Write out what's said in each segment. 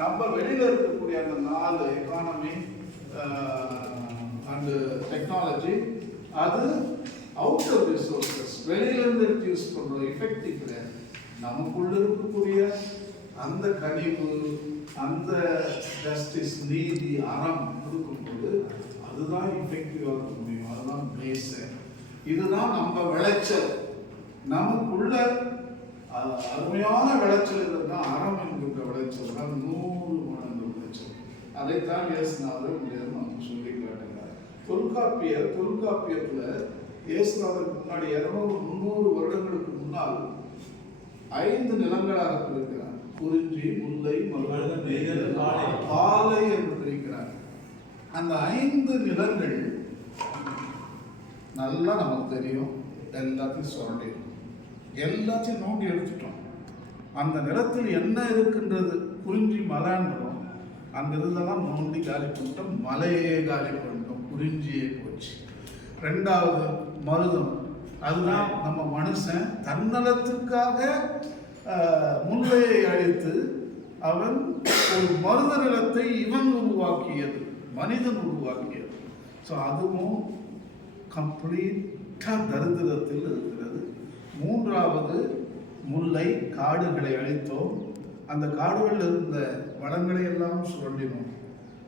நம்ம வெளியில இருக்கக்கூடிய அந்த 4 எக்கானமி அண்ட் டெக்னாலஜி, அது அவுட்டர் ரிசோர்சஸ், வெளியிலிருந்து எடுத்து யூஸ் பண்றோம், எஃபெக்டிவ் கிடையாது. நமக்குள்ள இருக்கக்கூடிய அந்த கனிவு, அந்த ஜஸ்டிஸ், நீதி, அறம் கொடுக்கும்போது அதுதான் எஃபெக்டிவா இருக்க முடியும். அதுதான் பேஸ். இதுதான் நம்ம விளைச்சல். நமக்குள்ள அருமையான விளைச்சல் இதுதான் அறம் என்கின்ற விளைச்சல் தான் 100 மடங்கு விளைச்சல். அதைத்தான் இயேசுநாதர் நமக்கு சொல்லி காட்டுகிறார். தொல்காப்பியத்துல இயேசுநாதருக்கு முன்னாடி 200-300 வருடங்களுக்கு முன்னால் 5 நிலங்களாக பிரிக்கிறார். குறிஞ்சி, முல்லை, மருதம், பாலை என்று பிரிக்கிறார். அந்த 5 நிலங்கள் நல்லா நமக்கு தெரியும். எல்லாத்தையும் சுரண்டிடும், எல்லாத்தையும் நோண்டி எடுத்துட்டோம். அந்த நிலத்தில் என்ன இருக்கின்றது, குறிஞ்சி மலைன்றோம், அந்த இதெல்லாம் நோண்டி காலி பண்ணிட்டோம், மலையே காலி பண்ணிட்டோம், குறிஞ்சியே போச்சு. 2வது மருதம், அதுதான் நம்ம மனுஷன் தன்னலத்துக்காக முல்லையை அழித்து அவன் ஒரு மருத நிலத்தை இவன் உருவாக்கியது, மனிதன் உருவாக்கியது. ஸோ அதுவும் கம்ப்ளீட்டா தரித்திரத்தில் இருக்கிறது. 3வது முல்லை, காடுகளை அழித்தோம், அந்த காடுகளில் இருந்த வளங்களை எல்லாம் சுரண்டினோம்.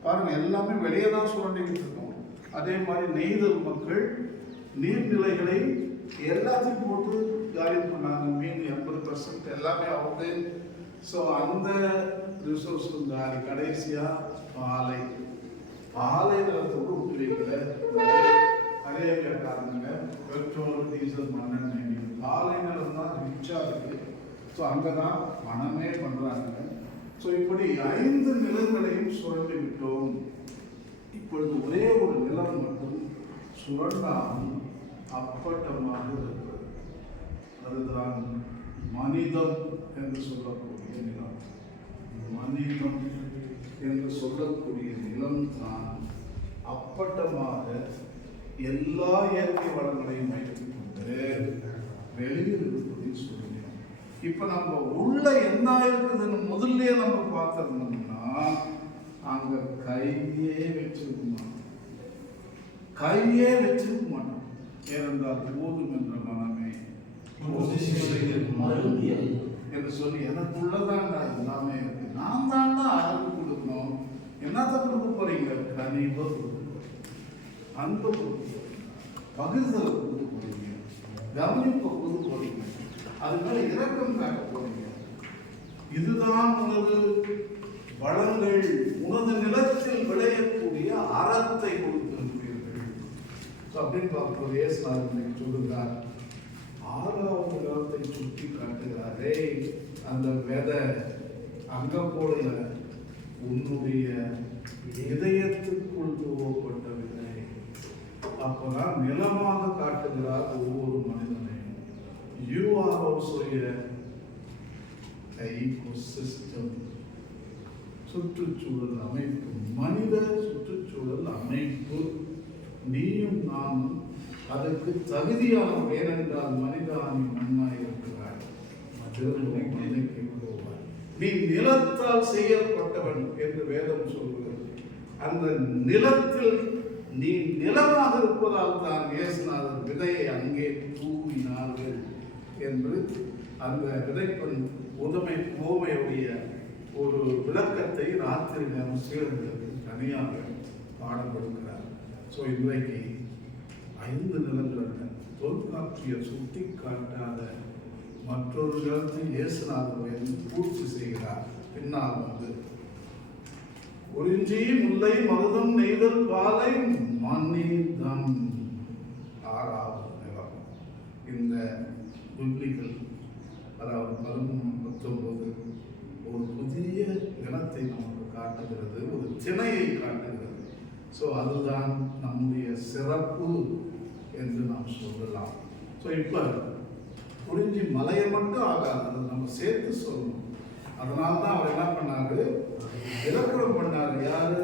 பாருங்க, எல்லாமே வெளியே தான் சுரண்டிக்கிட்டு இருக்கோம். அதே மாதிரி நெய்தல் மக்கள் நீர்நிலைகளை எல்லாத்தையும் போட்டு காலி பண்ணாங்க. மீன் 80% எல்லாமே அவங்க. ஸோ அந்த ரிசோர்ஸும் காலி. கடைசியா பாலை நிலத்தோடு விட்டு வைக்கல. அரேபியாக்காரங்க பெட்ரோல், டீசல், மண்ணெண்ணெய், பாலை நிலம் தான் ரிச்சா இருக்கு. ஸோ அங்கதான் பணமே பண்றாங்க. ஸோ இப்படி 5 நிலங்களையும் சுரண்டி விட்டோம். இப்பொழுது ஒரே ஒரு நிலம் மட்டும் சுரண்டாமல் அப்பட்டமாக இருக்கிறது. அதுதான் மனிதம் என்று சொல்லக்கூடிய நிலம். மனிதம் என்று சொல்லக்கூடிய நிலம் தான் அப்பட்டமாக எல்லா இயற்கை வளங்களையும் வைத்துக் கொண்டு வெளியில் இருப்பதை சொல்லினோம். இப்ப நம்ம உள்ள என்ன இருக்குதுன்னு முதல்ல நம்ம பார்த்திருந்தோம்னா அங்க கையே வச்சிருக்க மாட்டோம். ஏனென்றால் போதும் என்ற மனமே என்று சொல்லி எனக்குள்ளதான் எல்லாமே இருக்கு. நான் தான் அழகு கொடுக்கணும். என்னத்தை கொடுக்க போறீங்க? கனிவை கொடுக்க போறீங்க, அன்பை கொடுக்க போறீங்க, பகிர்தலை கொடுக்க போறீங்க, கவனிப்பை கொடுக்க போறீங்க, அது மேல இரக்கம் காட்ட போறீங்க. இதுதான் உனது வளங்கள். உனது நிலத்தில் விளையக்கூடிய அறத்தை கொடுத்திருப்பீர்கள். அப்படின்னு பார்க்கும்போது இயேசுநாதர் சொல்லுகிறார். 6வது நிலத்தை சுட்டி காட்டுகிறாரே, அந்த விதை அங்க போல உன்னுடைய இதயத்துக்குள் துவப்பட்ட விதை. அப்பதான் நிலமாக காட்டுகிறார் ஒவ்வொரு மனிதனையும். You are also a ecosystem. சுற்றுச்சூழல் அமைப்பு, மனித சுற்றுச்சூழல் அமைப்பு. நீயும் நானும் அதற்கு தகுதியானவன். ஏனென்றால் மனிதானி மண்ணாய் இருக்கிறார், மனிதனுக்கு போவார். நீ நிலத்தால் செய்யப்பட்டவன் என்று வேதம் சொல்கிறது. அந்த நிலத்தில் நீ நிலமாக இருப்பதால் தான் இயேசுநாதர் விதையை அங்கே தூவினார்கள் என்று அந்த விதைப்பெண் ஓமையுடைய ஒரு விளக்கத்தை ராத்திரி நேரம் சீடர்களுக்கு தனியாக பாடம் கொடுக்கிறார். ஸோ இன்றைக்கு 5 நிலங்கள் தொல்காப்பியர் சுட்டி காட்டாத மற்றொரு இடத்தை இயேசுநாதர் பூர்த்தி செய்கிறார். பின்னால் குறிஞ்சி, முல்லை, மருதம், நெய்தல், பாலை, மனிதம் 6வது நிலம். இந்த பிப்ளிக்கல், அதாவது 13-19 ஒரு புதிய இனத்தை நமக்கு காட்டுகிறது, ஒரு திணையை காட்டுகிறது. ஸோ அதுதான் நம்முடைய சிறப்பு என்று நாம் சொல்லலாம். ஸோ இப்போ குறிஞ்சி மலையை மட்டும் ஆகாது, அதை நம்ம சேர்த்து சொல்லணும். அதனால தான் அவர் என்ன பண்ணாரு, இலக்கணம் பண்ணார். யாரு?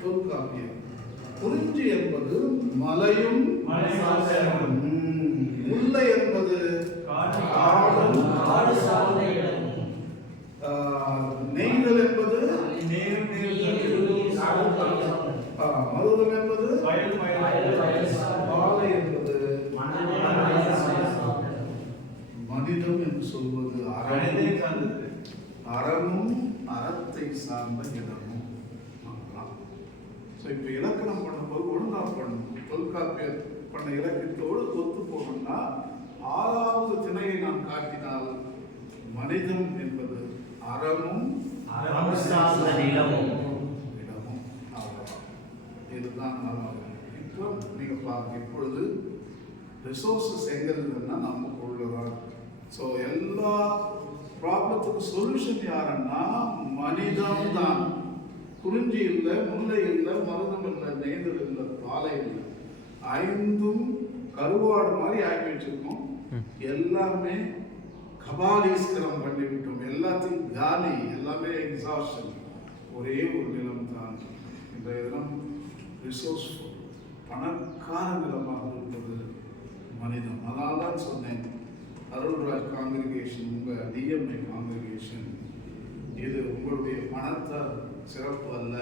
தொல்காப்பியர். குறிஞ்சி என்பது மலையும், முல்லை என்பது நெய்தல் என்பது மருதம் என்பது பாலை என்பது மனிதம் என்று சொல்வது அறமும் அறத்தை சார்ந்த இடமும். இப்ப இலக்கணம் பண்ணும்போது ஒழுங்கா பண்ணணும். தொல்காப்பியர் பண்ண இலக்கியத்தோடு ஒத்து போகணும்னா 6வது திணையை நான் காட்டினால் மனிதம் என்பது அறமும் இடமும். இதுதான் இப்போ நீங்க பாருங்க, இப்பொழுது ரிசோர்ஸஸ் எங்க இருக்குதுன்னா நமக்கு உள்ளதான். ஸோ எல்லா ப்ராப்ளத்துக்கும் சொல்யூஷன் யாருன்னா மனிதம் தான். குறிஞ்சி இல்லை, முல்லை இல்லை, மருதம் இல்லை, நெய்தல் இல்லை, பாலை இல்லை, 5ம் கருவாடு மாதிரி ஆக்கி வச்சிருக்கோம். எல்லாமே கபாலீஸ்கரம் பண்ணிவிட்டோம். எல்லாத்தையும் காலி, எல்லாமே எக்ஸாஷன். ஒரே ஒரு நிலம் தான் இந்த இடம் ரிசோர்ஸ்ஃபுல், பணக்கார நிலமாக இருப்பது மனிதம். அதனால தான் சொன்னேன், அருள்ராஜ் காங்கிரிகேஷன், உங்கள் டிஎம்ஐ காங்கிரிகேஷன், இது உங்களுடைய பணத்தை சிறப்பு அல்ல,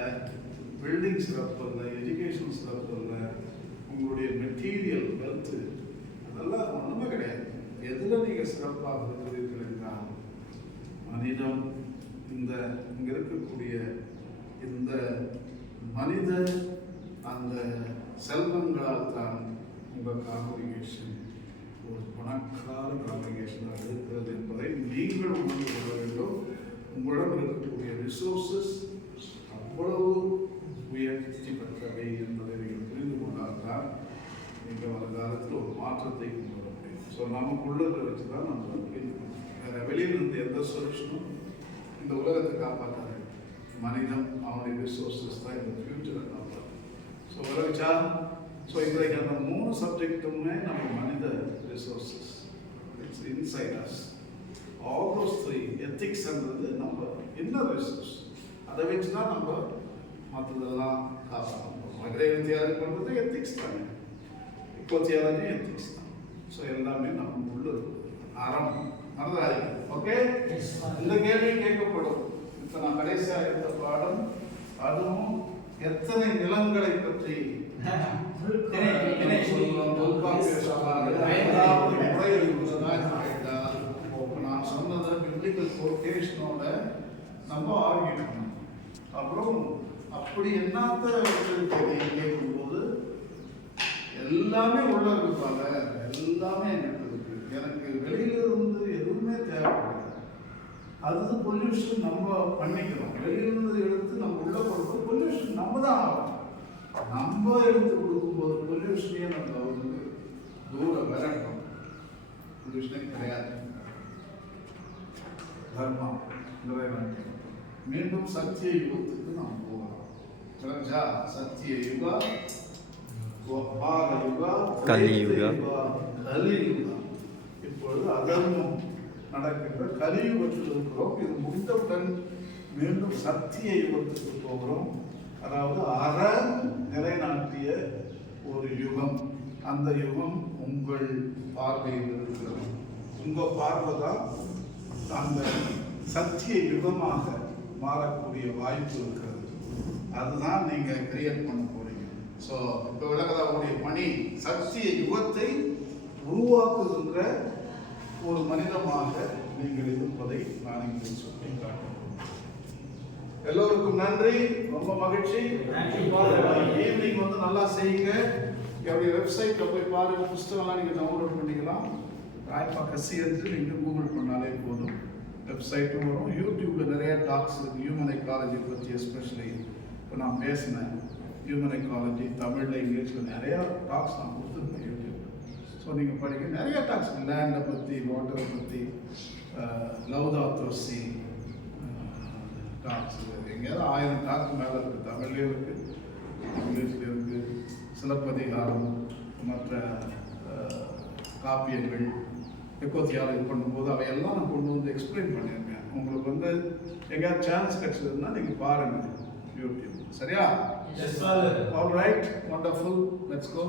பில்டிங் சிறப்பு அல்ல, எஜுகேஷன் சிறப்பு அல்ல, உங்களுடைய மெட்டீரியல் வெல்த்து அதெல்லாம் ஒன்றுமே கிடையாது. எதில் நீங்கள் சிறப்பாக இருக்கிறீர்கள் என்றால் மனிதம். இந்த இங்கே இருக்கக்கூடிய இந்த மனித அந்த செல்வங்களால் தான் உங்கள் காங்கிரிகேஷன் ஒரு பணக்கார காங்கிரிகேஷனாக இருக்கிறது என்பதை நீங்கள் உணர்ந்து கொள்ள வேண்டும். உங்களிடம் இருக்கக்கூடிய ரிசோர்ஸஸ் அவ்வளவு உயர்ச்சி பெற்றவை என்பதை நீங்கள் புரிந்து கொண்டால்தான் நீங்கள் வருங்காலத்தில் ஒரு மாற்றத்தை கொண்டு வர முடியும். ஸோ நமக்குள்ளதை வச்சு தான் நம்ம வேற வெளியிலிருந்து எந்த சொல்யூஷனும் இந்த உலகத்தை காப்பாற்றாது. மனிதம், அவனுடைய ரிசோர்ஸஸ் தான் இந்த ஃபியூச்சரை காப்பாற்று. ஸோ வரவிச்சா, ஸோ இன்றைக்கு அந்த 3 சப்ஜெக்ட்டுமே நம்ம மனித resources, it's inside as. All those 3 எத்திக்ஸ்ன்றது நம்ம இன்னர் ரிசோர்ஸ். அதை வச்சு தான் நம்ம மற்றதெல்லாம் காப்பாற்றணும். அக்ரேவியன் தியாலஜி பண்ணுறது எத்திக்ஸ் தானே, இப்போ தியாலஜி எத்திக்ஸ் தான். ஸோ எல்லாமே நம்ம உள்ள அறம் மறந்தாதீங்க. ஓகே, இந்த கேள்வி கேட்கப்படும். இப்போ நான் கடைசியாக எடுத்த பாடம் அதுவும் எத்தனை நிலங்களை பற்றி நான் சொன்னதை பிப்ளிக்கல் கோட்டேஷனோட நம்ம ஆர்கியூ பண்ணணும். அப்புறம் அப்படி என்னத்த கேட்கும்போது எல்லாமே உள்ள இருப்பாங்க, எல்லாமே எனக்கு இருக்கு, எனக்கு வெளியிலிருந்து எதுவுமே தேவைப்படாது. அது பொல்யூஷன் நம்ம பண்ணிக்கிறோம். வெளியிலிருந்து எடுத்து நம்ம உள்ள கொடுக்கும் பொல்யூஷன் நம்ம தான் ஆகும். நம்ம எடுத்து கொடுக்கும்போது பொல்யூஷனே நம்ம வந்து தூரம் விரட்டணும். பொல்யூஷனே கிடையாது. தர்மம் மீண்டும் சத்திய யுகத்துக்கு நாம் போகலாம். சத்திய யுகா, யுகா, கலியுகா. இப்பொழுது அதர்மம் நடக்கின்ற கலியுகத்தில் இருக்கிறோம். இது முடிந்தவுடன் மீண்டும் சத்திய யுகத்துக்கு போகிறோம். அதாவது அற நிலைநாட்டிய ஒரு யுகம். அந்த யுகம் உங்கள் பார்வையில் இருக்கிறது. உங்கள் பார்வை தான் அந்த சத்திய யுகமாக மாறக்கூடிய வாய்ப்பு இருக்கிறது. அதுதான் நீங்கள் கிரியேட் பண்ண போறீங்க. ஸோ இப்போ விளக்கதாவுடைய பணி சத்திய யுகத்தை உருவாக்குகின்ற ஒரு மனிதமாக நீங்கள் இருப்பதை நான் இங்கே சொல்லி காட்டுகிறேன். எல்லோருக்கும் நன்றி, ரொம்ப மகிழ்ச்சி. ஈவினிங் வந்து நல்லா செய்யுங்க. என்னுடைய வெப்சைட்டில் போய் பாருங்க, புஸ்தகம்லாம் நீங்கள் டவுன்லோட் பண்ணிக்கலாம். ராய்பா கசி என்று நீங்கள் கூகுள் பண்ணாலே போதும், வெப்சைட்டும் வரும். யூடியூப்ல நிறைய டாக்ஸ் இருக்கு ஹியூமன் எக்காலஜி பற்றி. எஸ்பெஷலி இப்போ நான் பேசினேன் ஹியூமன் எக்காலஜி தமிழில் இங்கிலீஷில் நிறையா டாக்ஸ் நான் கொடுத்துருக்கேன் யூடியூப். ஸோ நீங்கள் படிக்க நிறைய டாக்ஸ், லேண்டை பற்றி, வாட்டரை பற்றி, லவ்தாத்தோசி டாக்ஸ், எங்கேயாவது 1000 டாக்ஸ் மேலே இருக்குது. தமிழ்லேயும் இருக்குது, இங்கிலீஷ்லேயும் இருக்குது. சிலப்பதிகாரம், மற்ற காப்பியங்கள், எக்கோத்தியாலஜி பண்ணும்போது அவையெல்லாம் நான் கொண்டு வந்து எக்ஸ்பிளைன் பண்ணியிருக்கேன். உங்களுக்கு வந்து எங்கேயாவது சான்ஸ் கிடைச்சதுன்னா நீங்கள் பாருங்கள் யூடியூப். சரியா? All right, wonderful, let's go.